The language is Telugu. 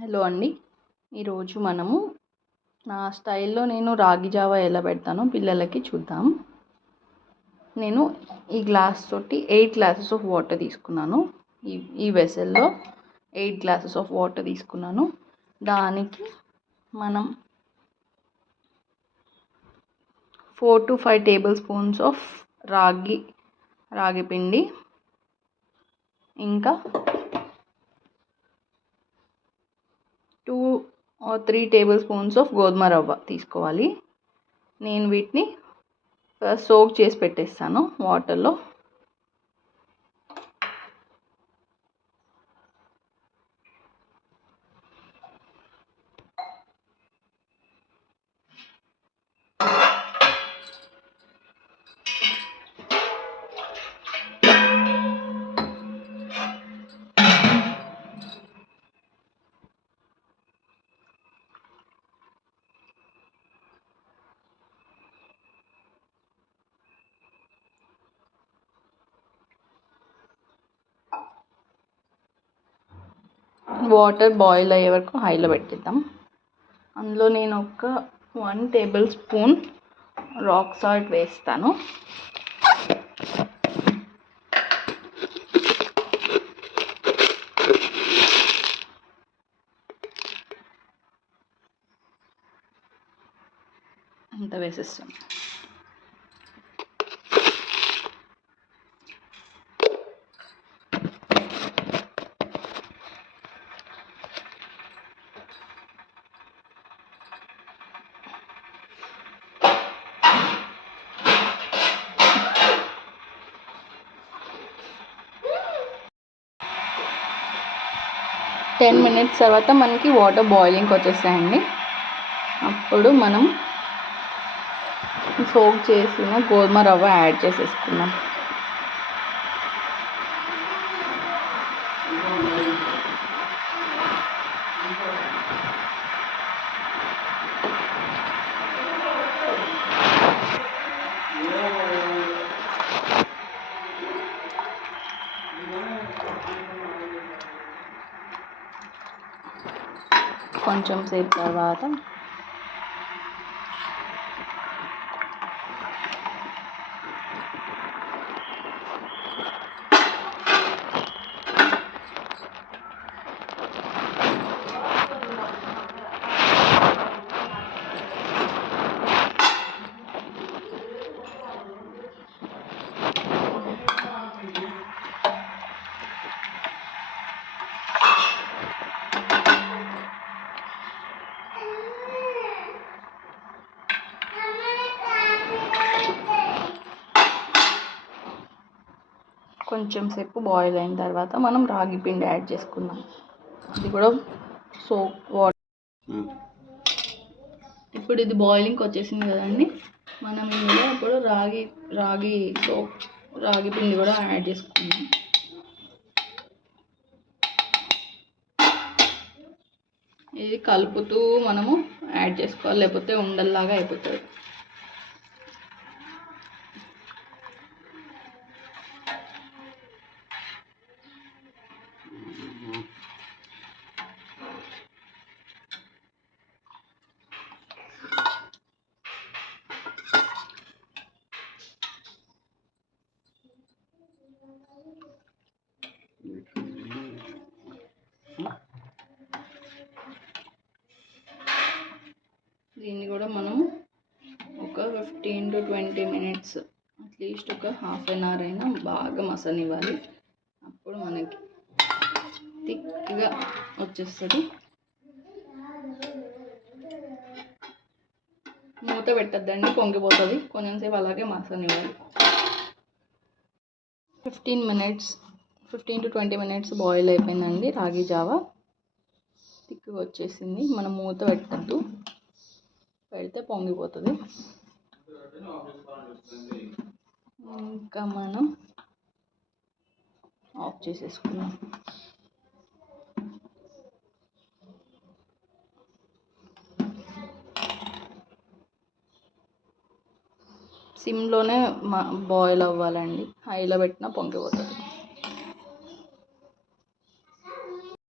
హలో అండి. ఈరోజు మనము నా స్టైల్లో నేను రాగి జావా ఎలా పెడతానో పిల్లలకి చూద్దాం. నేను ఈ గ్లాస్ తోటి 8 గ్లాసెస్ ఆఫ్ వాటర్ తీసుకున్నాను. ఈ వెసల్లో 8 గ్లాసెస్ ఆఫ్ వాటర్ తీసుకున్నాను. దానికి మనం 4 to 5 టేబుల్ స్పూన్స్ ఆఫ్ రాగి పిండి, ఇంకా 2 or 3 టేబుల్ స్పూన్స్ ఆఫ్ గోధుమ రవ్వ తీసుకోవాలి. నేను వీటిని సోక్ చేసి పెట్టేస్తాను వాటర్లో. వాటర్ బాయిల్ అయ్యే వరకు హైలో పెట్టిద్దాం. అందులో నేను ఒక 1 టేబుల్ స్పూన్ రాక్ సాల్ట్ వేస్తాను. అంత వేసేస్తాను. టెన్ మినిట్స్ తర్వాత మనకి వాటర్ బాయిలింగ్కి వచ్చేస్తాయండి. అప్పుడు మనం సోక్ చేసిన గోధుమ రవ్వ యాడ్ చేసేసుకున్నాం. కొంచెం సేపు తర్వాత కొంచెం సేపు బాయిల్ అయిన తర్వాత మనం రాగి పిండి యాడ్ చేసుకుందాం. అది కూడా వాటర్. ఇప్పుడు ఇది బాయిలింగ్కి వచ్చేసింది కదండి. మనం ఇందులో ఇప్పుడు రాగి పిండి కూడా యాడ్ చేసుకుందాం. ఇది కలుపుతూ మనము యాడ్ చేసుకోవాలి, లేకపోతే ఉండల్లాగా అయిపోతుంది. దీన్ని కూడా మనం ఒక 15 to 20 మినిట్స్, అట్లీస్ట్ ఒక హాఫ్ అన్ అవర్ అయినా బాగా మసనివ్వాలి. అప్పుడు మనకి థిక్గా వచ్చేస్తుంది. మూత పెట్టద్దండి, పొంగిపోతుంది. కొంచెంసేపు అలాగే మసనివ్వాలి. 15 to 20 మినిట్స్ బాయిల్ అయిపోయిందండి. రాగి జావా థిక్గా వచ్చేసింది. మనం మూత పెట్టద్దు, పెడితే పొంగిపోతుంది. ఇంకా మనం ఆఫ్ చేసేసుకున్నాం. సిమ్లోనే బాయిల్ అవ్వాలండి, హైలో పెట్టినా పొంగిపోతుంది.